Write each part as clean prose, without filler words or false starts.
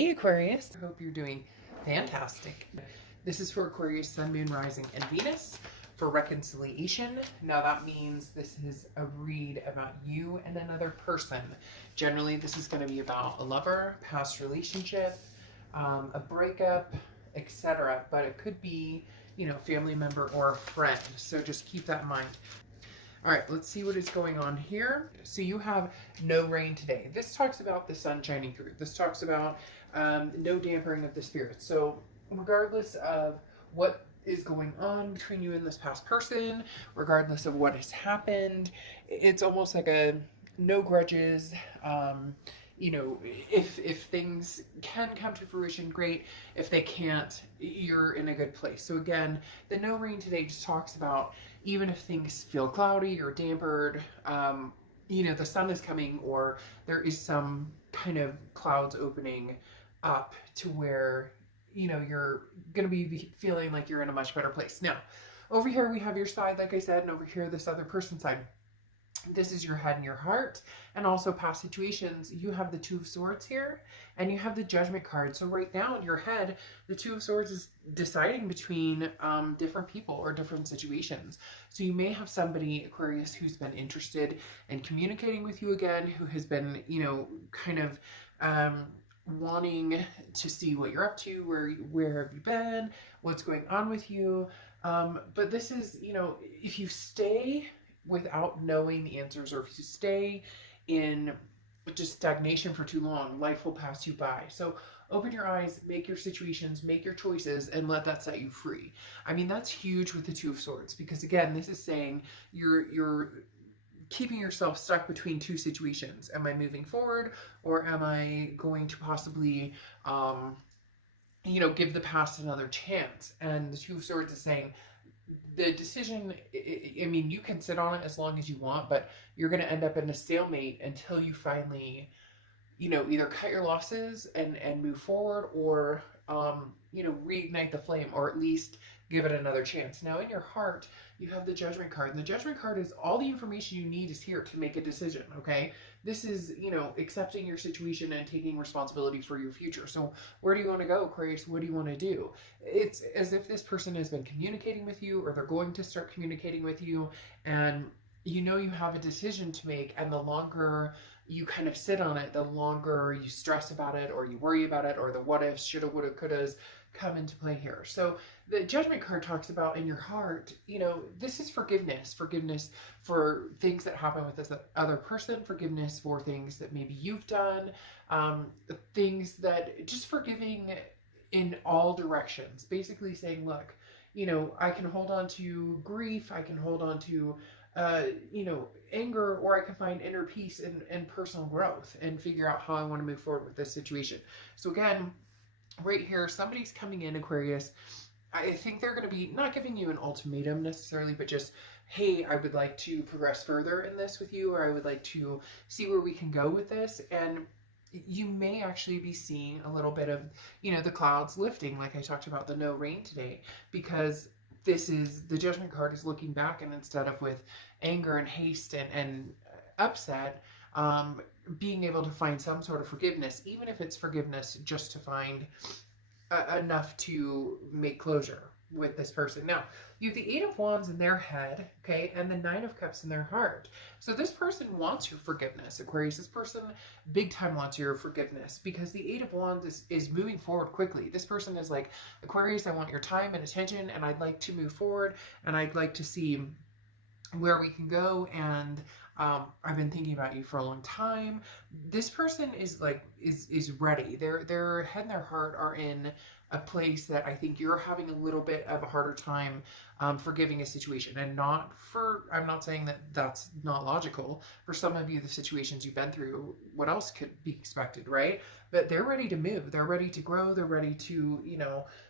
Hey Aquarius, I hope you're doing fantastic. This is for Aquarius, Sun, Moon, Rising, and Venus for reconciliation. Now that means this is a read about you and another person. Generally, this is going to be about a lover, past relationship, a breakup, etc. But it could be, family member or a friend. So just keep that in mind. All right, let's see what is going on here. So you have no rain today. This talks about the sun shining through. This talks about no dampering of the spirits. So regardless of what is going on between you and this past person, regardless of what has happened, it's almost like a no grudges. If things can come to fruition, great. If they can't, you're in a good place. So again, the no rain today just talks about even if things feel cloudy or dampered, the sun is coming or there is some kind of clouds opening up to where, you're going to be feeling like you're in a much better place. Now, over here we have your side, like I said, and over here this other person's side. This is your head and your heart, and also past situations. You have the Two of Swords here, and you have the Judgment card. So right now in your head, the Two of Swords is deciding between different people or different situations. So you may have somebody, Aquarius, who's been interested in communicating with you again, who has been, kind of wanting to see what you're up to, where have you been, what's going on with you. But this is, if you stay without knowing the answers, or if you stay in just stagnation for too long, life will pass you by. So open your eyes, make your situations, make your choices, and let that set you free. I mean, that's huge with the Two of Swords, because again, this is saying you're keeping yourself stuck between two situations. Am I moving forward, or am I going to possibly give the past another chance? And the Two of Swords is saying the decision, I mean, you can sit on it as long as you want, but you're going to end up in a stalemate until you finally, either cut your losses and move forward, or, reignite the flame, or at least give it another chance. Now, in your heart, you have the Judgment card. And the Judgment card is all the information you need is here to make a decision, okay? This is, accepting your situation and taking responsibility for your future. So where do you want to go, Aquarius? What do you want to do? It's as if this person has been communicating with you, or they're going to start communicating with you, and you have a decision to make, and the longer you kind of sit on it, the longer you stress about it, or you worry about it, or the what ifs, shoulda, woulda, couldas come into play here. So the Judgment card talks about in your heart, this is forgiveness for things that happen with this other person, forgiveness for things that maybe you've done, things that just forgiving in all directions, basically saying, look, I can hold on to grief, I can hold on to anger, or I can find inner peace and personal growth and figure out how I want to move forward with this situation. So again, right here, somebody's coming in, Aquarius. I think they're going to be not giving you an ultimatum necessarily, but just, hey, I would like to progress further in this with you, or I would like to see where we can go with this. And you may actually be seeing a little bit of, the clouds lifting, like I talked about the no rain today, because this is the Judgment card is looking back, and instead of with anger and haste and upset, being able to find some sort of forgiveness, even if it's forgiveness just to find enough to make closure with this person. Now, you have the Eight of Wands in their head, okay, and the Nine of Cups in their heart. So this person wants your forgiveness, Aquarius. This person big time wants your forgiveness, because the Eight of Wands is moving forward quickly. This person is like, Aquarius, I want your time and attention, and I'd like to move forward, and I'd like to see where we can go, and I've been thinking about you for a long time. This person is ready. Their head and their heart are in a place that I think you're having a little bit of a harder time forgiving a situation. And I'm not saying that that's not logical. For some of you, the situations you've been through, what else could be expected, right? But they're ready to move. They're ready to grow. They're ready to,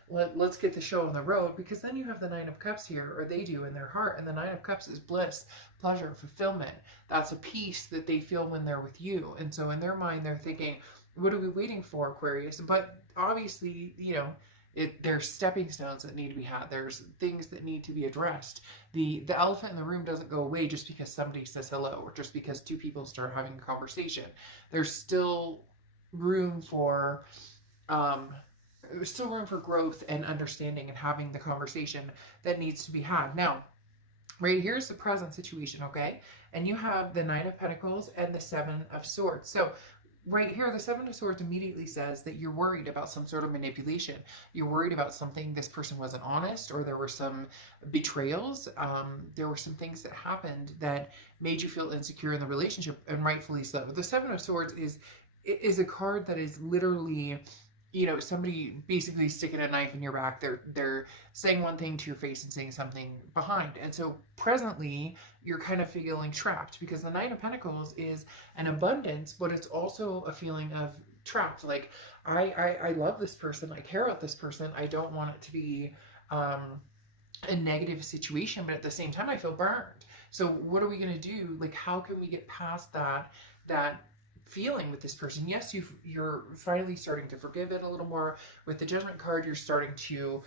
let's get the show on the road, because then you have the Nine of Cups here, or they do in their heart. And the Nine of Cups is bliss, pleasure, fulfillment. That's a peace that they feel when they're with you. And so in their mind, they're thinking, what are we waiting for, Aquarius? But obviously, there's stepping stones that need to be had. There's things that need to be addressed. The elephant in the room doesn't go away just because somebody says hello, or just because two people start having a conversation. There's still room for um, there's still room for growth and understanding and having the conversation that needs to be had. Now, right here's the present situation, okay? And you have the Nine of Pentacles and the Seven of Swords. So right here, the Seven of Swords immediately says that you're worried about some sort of manipulation. You're worried about something, this person wasn't honest, or there were some betrayals. There were some things that happened that made you feel insecure in the relationship, and rightfully so. The Seven of Swords is a card that is literally, you know, somebody basically sticking a knife in your back. They're saying one thing to your face and saying something behind. And so presently you're kind of feeling trapped, because the Nine of Pentacles is an abundance, but it's also a feeling of trapped. Like, I love this person, I care about this person, I don't want it to be a negative situation, but at the same time I feel burned. So what are we going to do? Like, how can we get past that feeling with this person? Yes, you're finally starting to forgive it a little more. With the Judgment card, you're starting to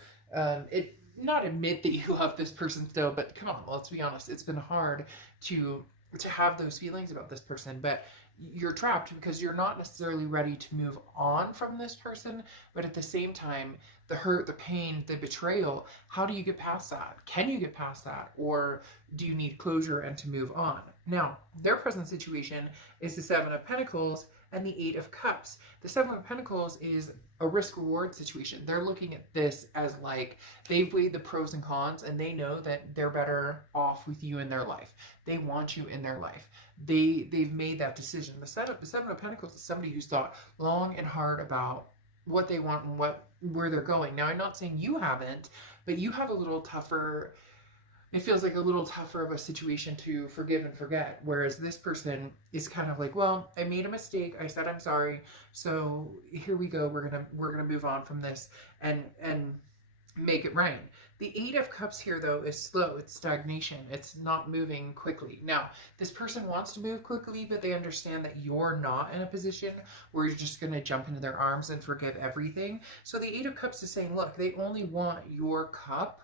not admit that you love this person still, but come on, let's be honest, it's been hard to have those feelings about this person, but you're trapped because you're not necessarily ready to move on from this person. But at the same time, the hurt, the pain, the betrayal, how do you get past that? Can you get past that? Or do you need closure and to move on? Now, their present situation is the Seven of Pentacles and the Eight of Cups. The Seven of Pentacles is a risk-reward situation. They're looking at this as like, they've weighed the pros and cons, and they know that they're better off with you in their life. They want you in their life. They've made that decision. The Seven of Pentacles is somebody who's thought long and hard about what they want and where they're going. Now, I'm not saying you haven't, but you have a little tougher, it feels like a little tougher of a situation to forgive and forget. Whereas this person is kind of like, well, I made a mistake. I said I'm sorry. So here we go. We're gonna move on from this and make it right. The Eight of Cups here, though, is slow. It's stagnation. It's not moving quickly. Now, this person wants to move quickly, but they understand that you're not in a position where you're just going to jump into their arms and forgive everything. So the Eight of Cups is saying, look, they only want your cup.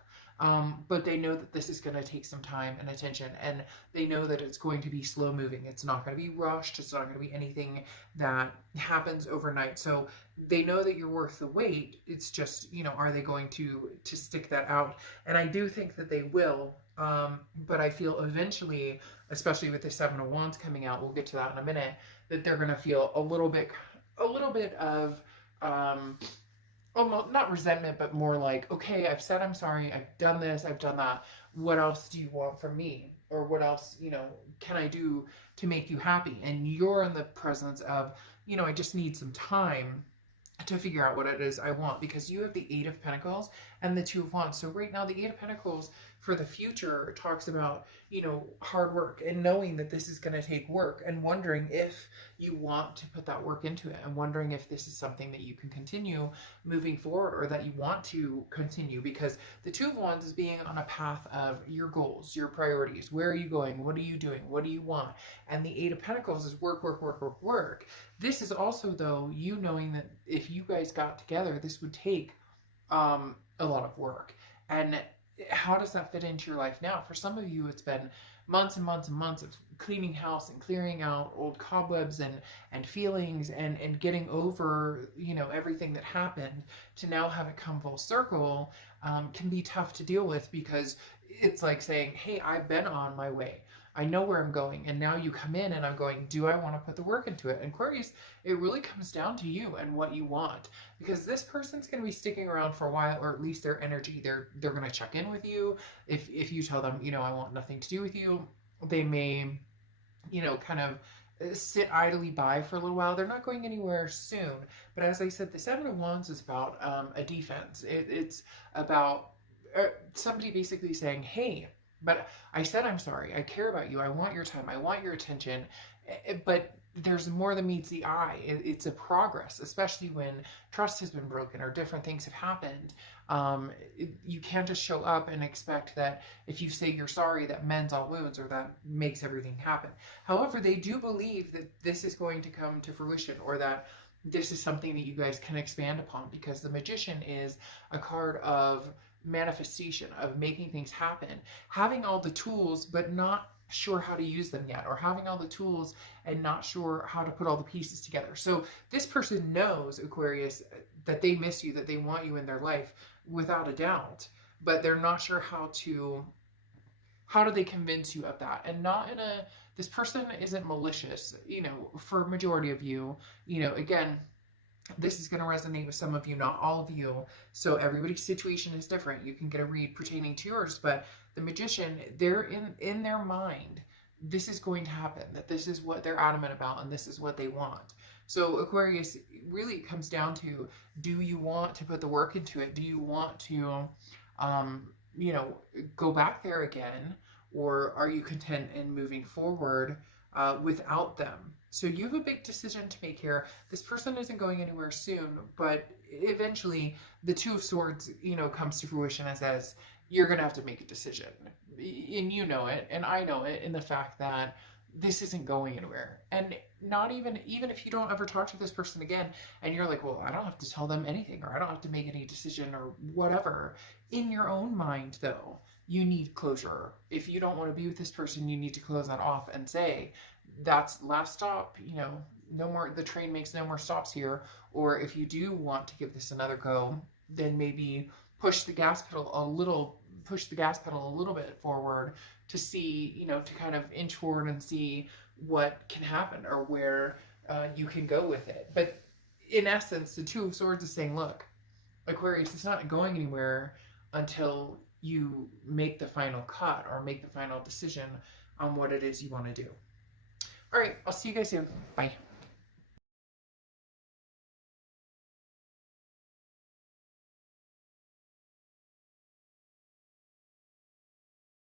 But they know that this is going to take some time and attention, and they know that it's going to be slow moving. It's not going to be rushed. It's not going to be anything that happens overnight. So they know that you're worth the wait. It's just, you know, are they going to stick that out? And I do think that they will. But I feel eventually, especially with the Seven of Wands coming out, we'll get to that in a minute, that they're going to feel a little bit of, almost not resentment, but more like, okay, I've said I'm sorry, I've done this, I've done that. What else do you want from me? Or what else, you know, can I do to make you happy? And you're in the presence of, you know, I just need some time to figure out what it is I want, because you have the Eight of Pentacles and the Two of Wands. So right now, the Eight of Pentacles for the future talks about, you know, hard work and knowing that this is going to take work, and wondering if you want to put that work into it, and wondering if this is something that you can continue moving forward, or that you want to continue, because the Two of Wands is being on a path of your goals, your priorities. Where are you going? What are you doing? What do you want? And the Eight of Pentacles is work, work, work, work, work. This is also, though, you knowing that if you guys got together, this would take a lot of work. And how does that fit into your life now? For some of you, it's been months and months and months of cleaning house and clearing out old cobwebs and feelings and getting over, you know, everything that happened, to now have it come full circle, can be tough to deal with, because it's like saying, hey, I've been on my way. I know where I'm going, and now you come in and I'm going, do I want to put the work into it? And Aquarius, it really comes down to you and what you want, because this person's going to be sticking around for a while, or at least their energy, they're going to check in with you. If you tell them, you know, I want nothing to do with you, they may, you know, kind of sit idly by for a little while. They're not going anywhere soon. But as I said, the Seven of Wands is about a defense. It's about somebody basically saying, hey, but I said I'm sorry. I care about you. I want your time. I want your attention. But there's more than meets the eye. It's a progress, especially when trust has been broken or different things have happened. You can't just show up and expect that if you say you're sorry, that mends all wounds, or that makes everything happen. However, they do believe that this is going to come to fruition, or that this is something that you guys can expand upon, because the Magician is a card of manifestation, of making things happen, having all the tools but not sure how to use them yet, or having all the tools and not sure how to put all the pieces together. So this person knows, Aquarius, that they miss you, that they want you in their life without a doubt, but they're not sure how do they convince you of that, and not in a, this person isn't malicious, you know, for a majority of you, you know, again, this is going to resonate with some of you, not all of you. So everybody's situation is different. You can get a read pertaining to yours, but the Magician, they're in their mind, this is going to happen, that this is what they're adamant about, and this is what they want. So Aquarius, really comes down to, do you want to put the work into it? Do you want to, you know, go back there again? Or are you content in moving forward without them? So you have a big decision to make here. This person isn't going anywhere soon, but eventually the Two of Swords, you know, comes to fruition and says, you're going to have to make a decision. And you know it, and I know it, in the fact that this isn't going anywhere. And not even if you don't ever talk to this person again, and you're like, well, I don't have to tell them anything, or I don't have to make any decision, or whatever. In your own mind, though, you need closure. If you don't want to be with this person, you need to close that off and say, that's last stop, you know, no more, the train makes no more stops here. Or if you do want to give this another go, then maybe push the gas pedal a little bit forward to see, you know, to kind of inch forward and see what can happen, or where you can go with it. But in essence, the Two of Swords is saying, look, Aquarius, it's not going anywhere until you make the final cut or make the final decision on what it is you want to do. All right, I'll see you guys soon. Bye.